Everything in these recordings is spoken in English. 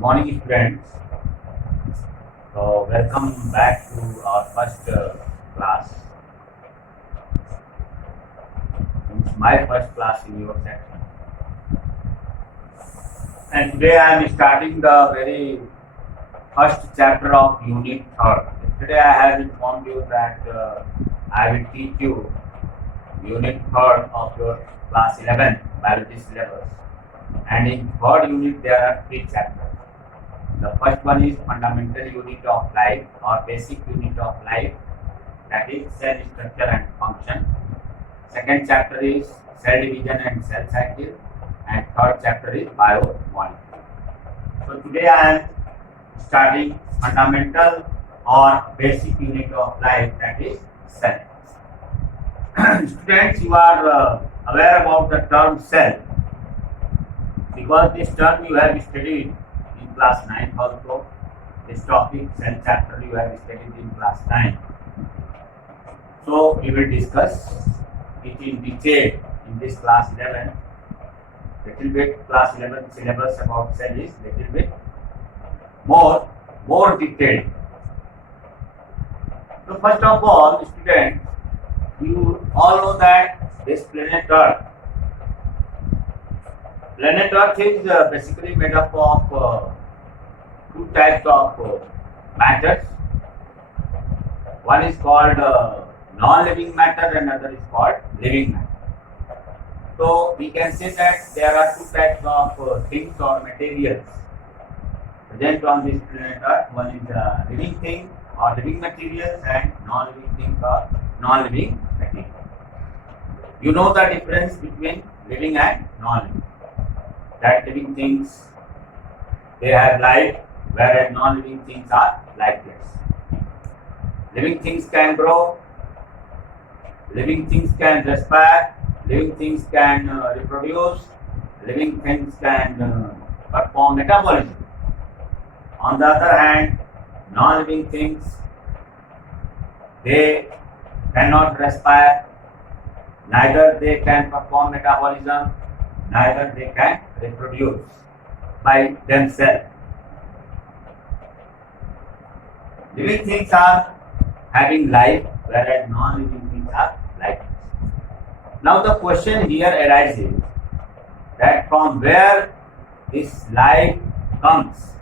Morning, students. So, welcome back to our first class. It's my first class in your section. And today I am starting the very first chapter of Unit 3rd. Yesterday I have informed you that I will teach you Unit 3rd of your class 11 biology syllabus. And in 3rd unit there are 3 chapters. The first one is fundamental unit of life or basic unit of life, that is cell structure and function. Second chapter is cell division and cell cycle, and third chapter is biomolecule. So today I am starting fundamental or basic unit of life, that is cell. Students, you are aware about the term cell because this term you have studied in class 9 also. This topic, cell chapter, you have studied in class 9. So we will discuss it in detail in this class 11. Little bit class 11 syllabus about cell is little bit more detailed. So first of all, students, you all know that this planet Earth is basically made up of two types of matters. One is called non-living matter and another is called living matter. So we can say that there are two types of things or materials present on this planet Earth. One is living thing or living materials, and non-living things or non-living materials. You know the difference between living and non-living. That living things, they have life, whereas non-living things are lifeless. Living things can grow, living things can respire, living things can reproduce, living things can perform metabolism. On the other hand, non-living things, they cannot respire, neither they can perform metabolism, neither they can reproduce by themselves. Living things are having life, whereas non-living things are lifeless. Now the question here arises that from where this life comes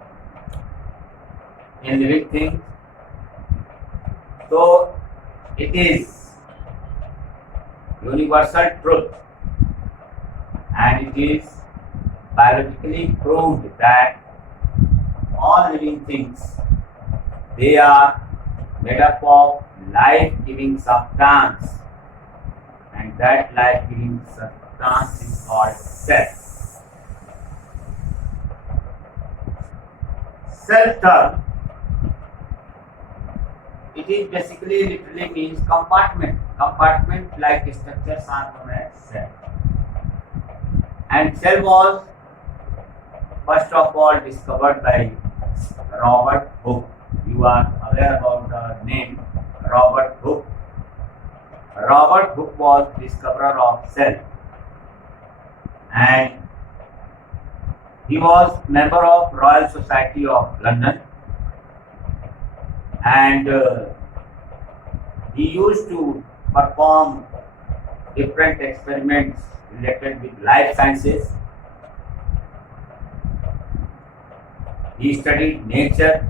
in living things. So it is universal truth, and it is biologically proved that all living things, they are made up of life-giving substance, and that life-giving substance is called cell. Cell term, it is basically literally means compartment. Compartment-like structures are known as cell. And cell was first of all discovered by Robert Hooke. You are aware about the name Robert Hooke. Robert Hooke was discoverer of cell, and he was member of Royal Society of London, and he used to perform different experiments related with life sciences. He studied nature,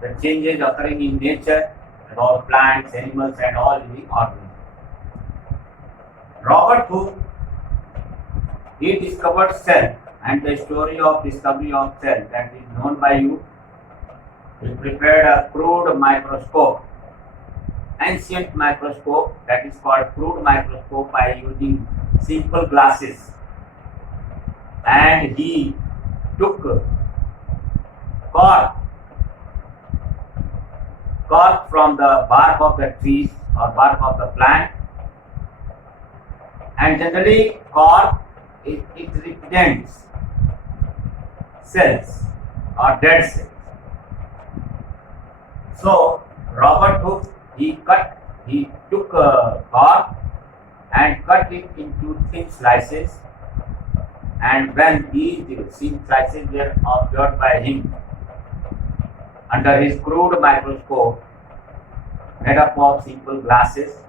the changes occurring in nature about plants, animals and all living organisms. Robert Hooke, he discovered cell, and the story of discovery of cell that is known by you. He prepared a crude microscope, ancient microscope, that is called crude microscope, by using simple glasses, and he took cork from the bark of the trees or bark of the plant, and generally cork it represents cells or dead cells. So Robert Hooke, he took cork and cut it into thin slices, and when these syntheses were observed by him under his crude microscope made up of simple glasses,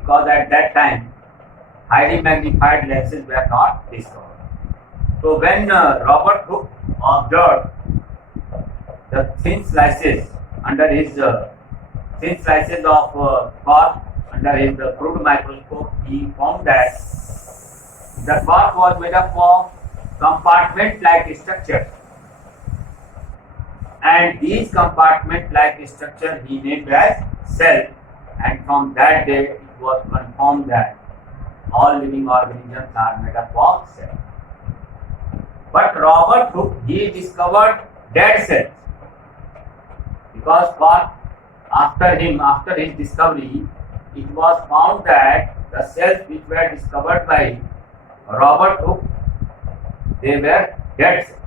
because at that time highly magnified lenses were not discovered. So when Robert Hooke observed the thin slices under his thin slices of cork under his crude microscope, he found that the cork was made up of compartment-like structures, and these compartment-like structures he named as cell, and from that day it was confirmed that all living organisms are made up of cells. But Robert Hooke, he discovered dead cells, because after his discovery, it was found that the cells which were discovered by Robert Hooke, they were dead cells.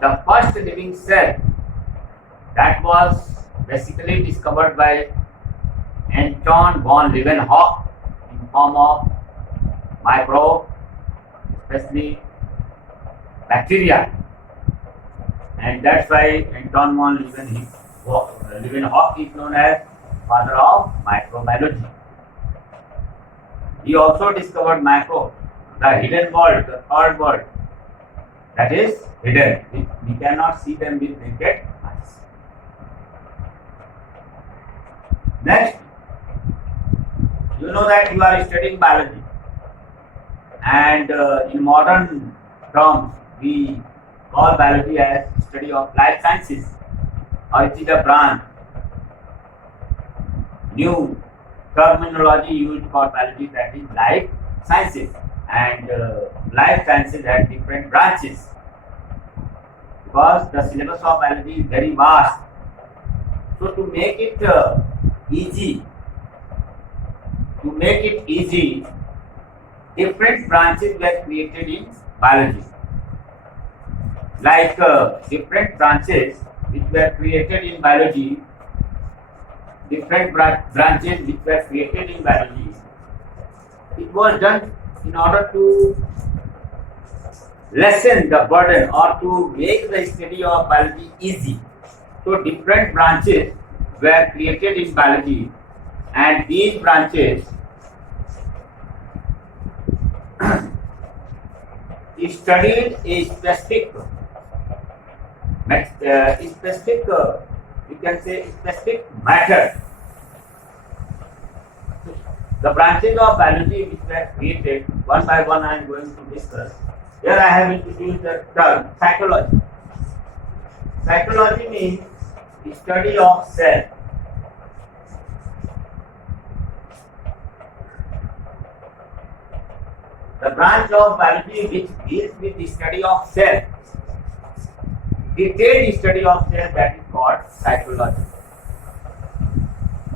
The first living cell that was basically discovered by Anton von Leeuwenhoek in form of microbe, especially bacteria, and that's why Anton von Leeuwenhoek is known as father of microbiology. He also discovered microbes, the hidden world, the third world, that is hidden. We cannot see them with naked eyes. Next, you know that you are studying biology, and in modern terms we call biology as study of life sciences, or it is a branch. New terminology used for biology, that is life sciences, and life sciences have different branches, because the syllabus of biology is very vast. So to make it easy, different branches were created in biology, like different branches which were created in biology. Branches which were created in biology, it was done in order to lessen the burden or to make the study of biology easy. So different branches were created in biology, and these branches studied a specific you can say specific matter. The branches of biology which were created, one by one I am going to discuss. Here I have introduced the term psychology. Psychology means the study of self. The branch of biology which deals with the study of self, detailed study of self, that is called psychology.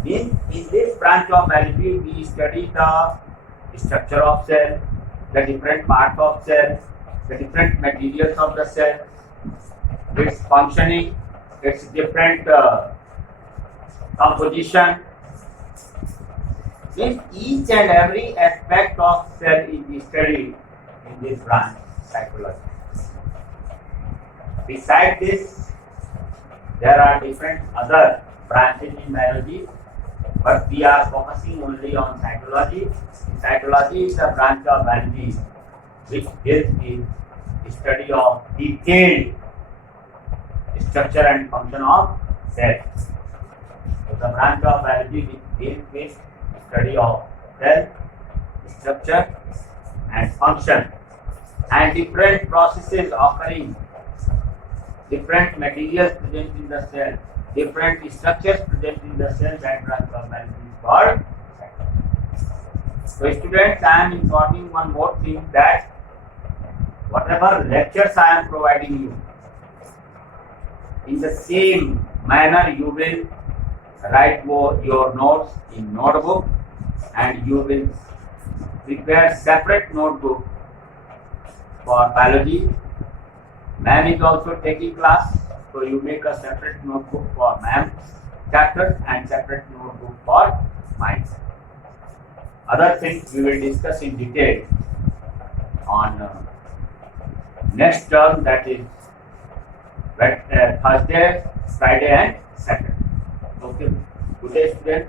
In this branch of biology, we study the structure of cell, the different parts of cell, the different materials of the cell, its functioning, its different composition. In each and every aspect of cell is studied in this branch, psychology. Besides this, there are different other branches in biology, but we are focusing only on psychology. Psychology is a branch of biology which deals with the study of detailed structure and function of cells. So the branch of biology which deals with the study of cell, structure and function, and different processes occurring, different materials present in the cell, different structures present in the cell, that branch of biology is called psychology. So students, I am informing one more thing, that whatever lectures I am providing you, in the same manner you will write your notes in notebook, and you will prepare separate notebook for biology. Ma'am is also taking class, so you make a separate notebook for ma'am's chapter and separate notebook for mine. Other things we will discuss in detail on next term, that is Thursday, Friday and Saturday. Okay, good day student.